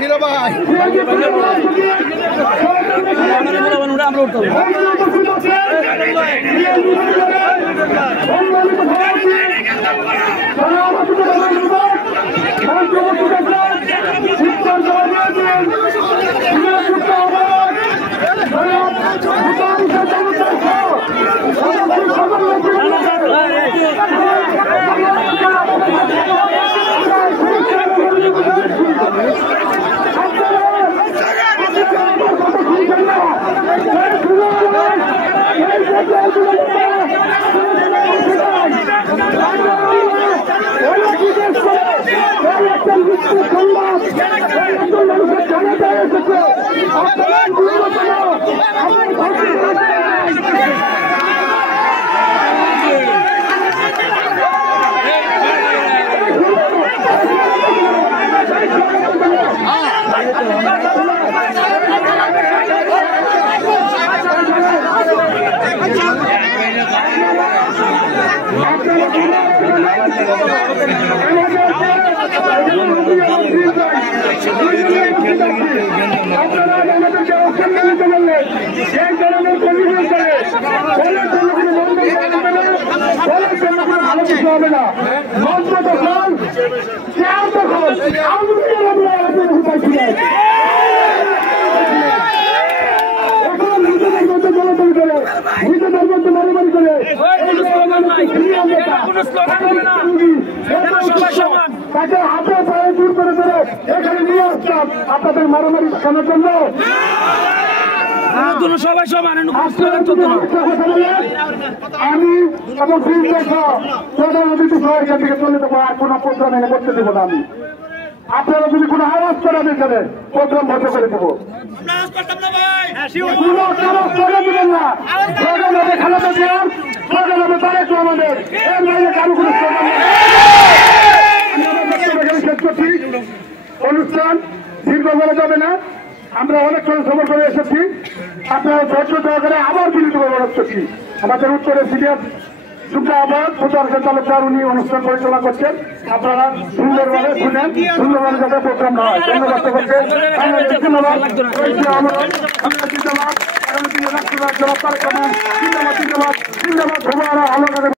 Hero ভাই তাকে হাতে পায়ে দূর করে ধরে এখানে নিয়ে আসলাম আপনাদের মারামারি দেখানোর জন্য। সবাই সমান আমি এবং প্রধান অতিথি সহ এখান থেকে চলে যাবো, আর কোনো প্রোগ্রাম এনে করতে দেবো না আমি। আপনারা যদি কোনো আওয়াজ করেন এখানে প্রোগ্রাম বন্ধ করে দেবো। দিবেন না, প্রোগ্রাম হবে খালেদা জিয়ার, প্রোগ্রাম হবে তারেক রহমানের, এর বাইরে কারো কোনো অনুষ্ঠান দীর্ঘ করা যাবে না। আমরা অনেক সফর করে এসেছি, আপনারা ধৈর্য সহকারে আবার বিরতি করছি। আমাদের উত্তরে সিনিয়র শুক্রাবাদ সুদর্শন তালুকদার উনি অনুষ্ঠান পরিচালনা করছেন, আপনারা সুন্দরভাবে শুনেন, সুন্দরভাবে যাতে প্রোগ্রাম হয়। ধন্যবাদ সকলকে, ধন্যবাদ।